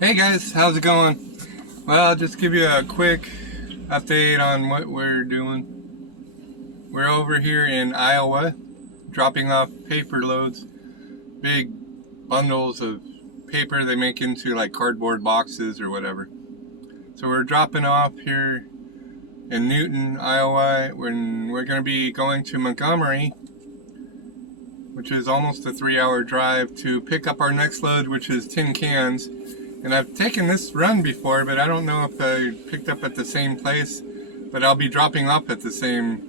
Hey guys, how's it going? Well, I'll just give you a quick update on what we're doing. We're over here in Iowa, dropping off paper loads, big bundles of paper they make into like cardboard boxes or whatever. So we're dropping off here in Newton, Iowa, when we're going to be going to Montgomery, which is almost a 3-hour drive, to pick up our next load, which is tin cans. And I've taken this run before, but I don't know if I picked up at the same place. But I'll be dropping off at the same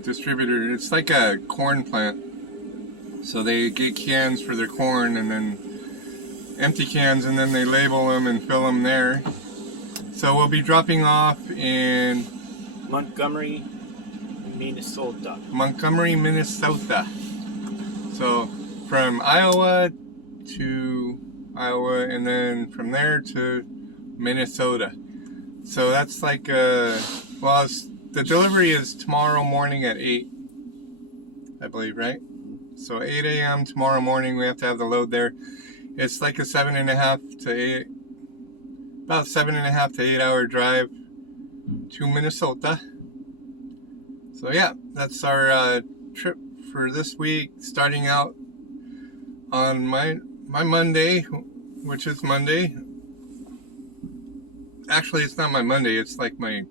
distributor. It's like a corn plant. So they get cans for their corn and then empty cans, and then they label them and fill them there. So we'll be dropping off in Montgomery, Minnesota. Montgomery, Minnesota. So from Iowa to Iowa, and then from there to Minnesota. So that's like well, the delivery is tomorrow morning at 8, I believe, right? So 8 a.m. tomorrow morning we have to have the load there. It's like a 7.5 to 8, about 7.5 to 8 hour drive to Minnesota. So yeah, that's our trip for this week, starting out on my Monday, which is Monday. Actually, it's not my Monday, it's like my,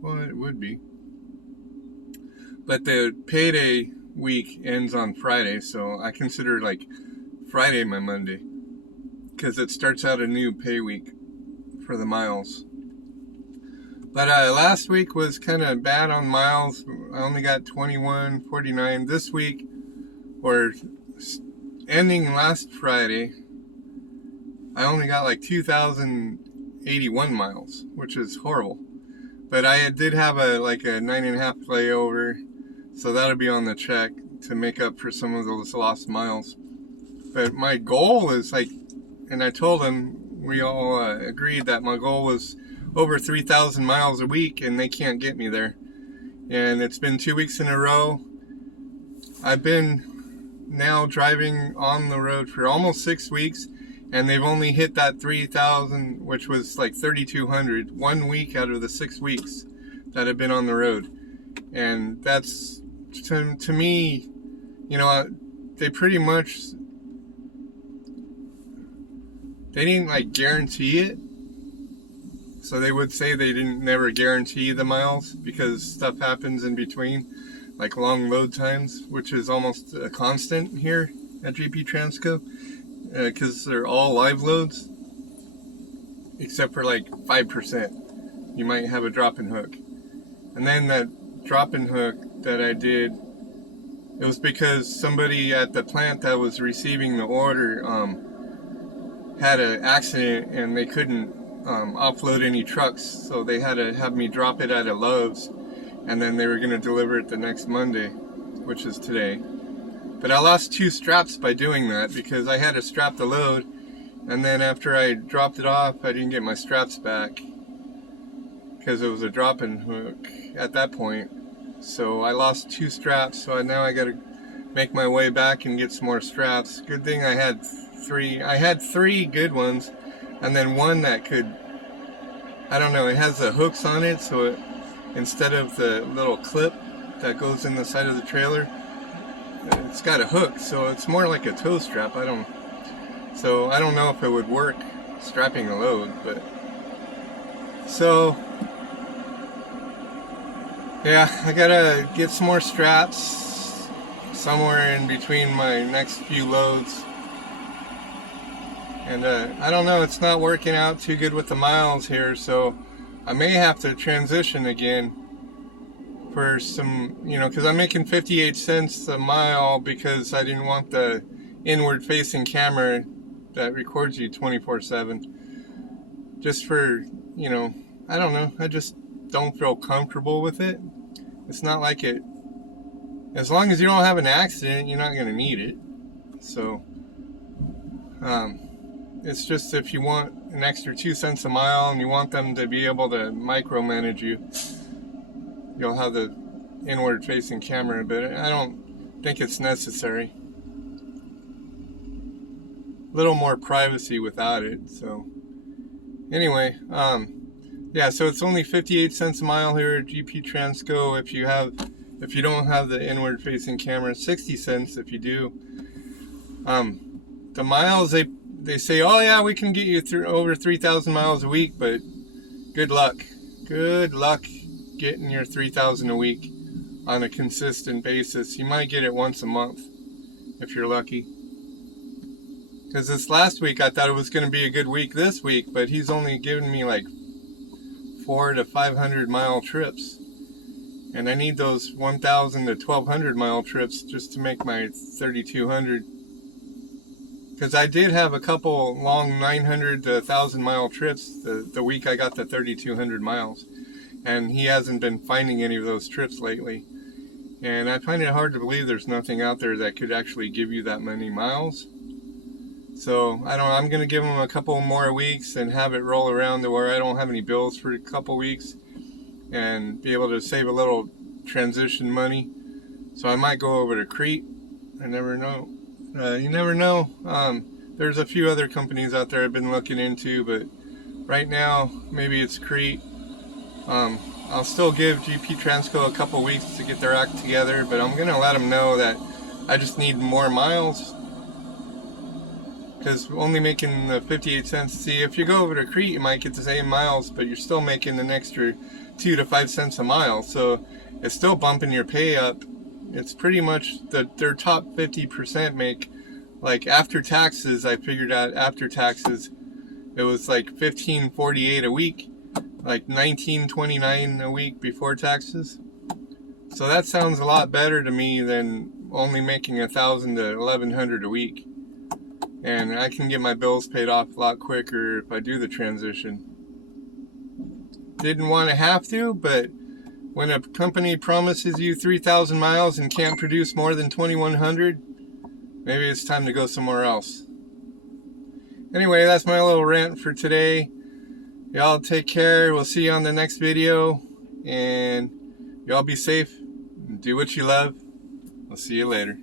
well, it would be. But the payday week ends on Friday, so I consider like Friday my Monday, because it starts out a new pay week for the miles. But last week was kind of bad on miles. I only got 21.49 this week, or ending last Friday. I only got like 2,081 miles, which is horrible. But I did have a 9.5 layover, so that'll be on the check to make up for some of those lost miles. But my goal is and I told them, we all agreed that my goal was over 3,000 miles a week, and they can't get me there. And it's been 2 weeks in a row. I've been now driving on the road for almost 6 weeks, and they've only hit that 3,000, which was like 3,200, 1 week out of the 6 weeks that I've been on the road. And that's, to me, they pretty much, they didn't guarantee it. So they would say they didn't never guarantee the miles, because stuff happens in between, like long load times, which is almost a constant here at GP Transco, because they're all live loads, except for like 5%. You might have a drop and hook. And then that drop and hook that I did, it was because somebody at the plant that was receiving the order had an accident, and they couldn't offload any trucks, so they had to have me drop it at a Love's, and then they were going to deliver it the next Monday, which is today. But I lost 2 straps by doing that, because I had to strap the load, and then after I dropped it off, I didn't get my straps back, because it was a drop-in hook at that point. So I lost 2 straps, so now I got to make my way back and get some more straps. Good thing I had 3. I had 3 good ones, and then one that could, I don't know, it has the hooks on it, so it, instead of the little clip that goes in the side of the trailer, it's got a hook, so it's more like a tow strap. I don't know if it would work strapping a load, but so yeah, I gotta get some more straps somewhere in between my next few loads. And I don't know, it's not working out too good with the miles here, so I may have to transition again for some, because I'm making 58 cents a mile, because I didn't want the inward facing camera that records you 24/7. Just for, I don't know, I just don't feel comfortable with it. It's not like it, as long as you don't have an accident, you're not going to need it. So, it's just if you want an extra 2 cents a mile and you want them to be able to micromanage you, you'll have the inward facing camera, but I don't think it's necessary. little more privacy without it. So anyway, yeah, so it's only 58 cents a mile here at GP Transco if you don't have the inward facing camera, 60 cents if you do. The miles, they say, oh yeah, we can get you through over 3,000 miles a week, but good luck. Good luck getting your 3,000 a week on a consistent basis. You might get it once a month if you're lucky. Because this last week I thought it was going to be a good week this week, but he's only given me like 400 to 500 mile trips. And I need those 1,000 to 1,200 mile trips just to make my 3,200. Because I did have a couple long 900 to 1,000 mile trips the week I got the 3,200 miles. And he hasn't been finding any of those trips lately. And I find it hard to believe there's nothing out there that could actually give you that many miles. So I'm going to give him a couple more weeks and have it roll around to where I don't have any bills for a couple weeks and be able to save a little transition money. So I might go over to Crete. I never know. You never know. There's a few other companies out there I've been looking into, but right now maybe it's Crete. I'll still give GP Transco a couple weeks to get their act together, but I'm going to let them know that I just need more miles. Because only making the 58 cents. See, if you go over to Crete, you might get the same miles, but you're still making an extra 2 to 5 cents a mile. So it's still bumping your pay up. It's pretty much their top 50% make, like after taxes, I figured out after taxes, it was like $15.48 a week, like $19.29 a week before taxes. So that sounds a lot better to me than only making 1,000 to 1,100 a week. And I can get my bills paid off a lot quicker if I do the transition. Didn't want to have to, but when a company promises you 3,000 miles and can't produce more than 2,100, maybe it's time to go somewhere else. Anyway, that's my little rant for today. Y'all take care. We'll see you on the next video. And y'all be safe. Do what you love. I'll see you later.